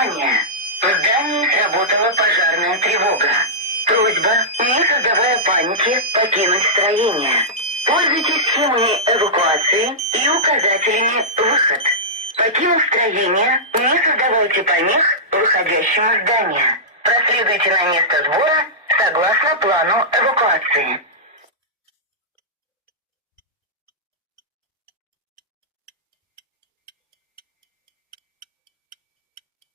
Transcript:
Внимание! В здании сработала пожарная тревога. Просьба, не создавая паники, покинуть строение. Пользуйтесь схемой эвакуации и указателями «Выход». Покинув строение, не создавайте помех выходящим из здания. Проследуйте на место сбора согласно плану эвакуации.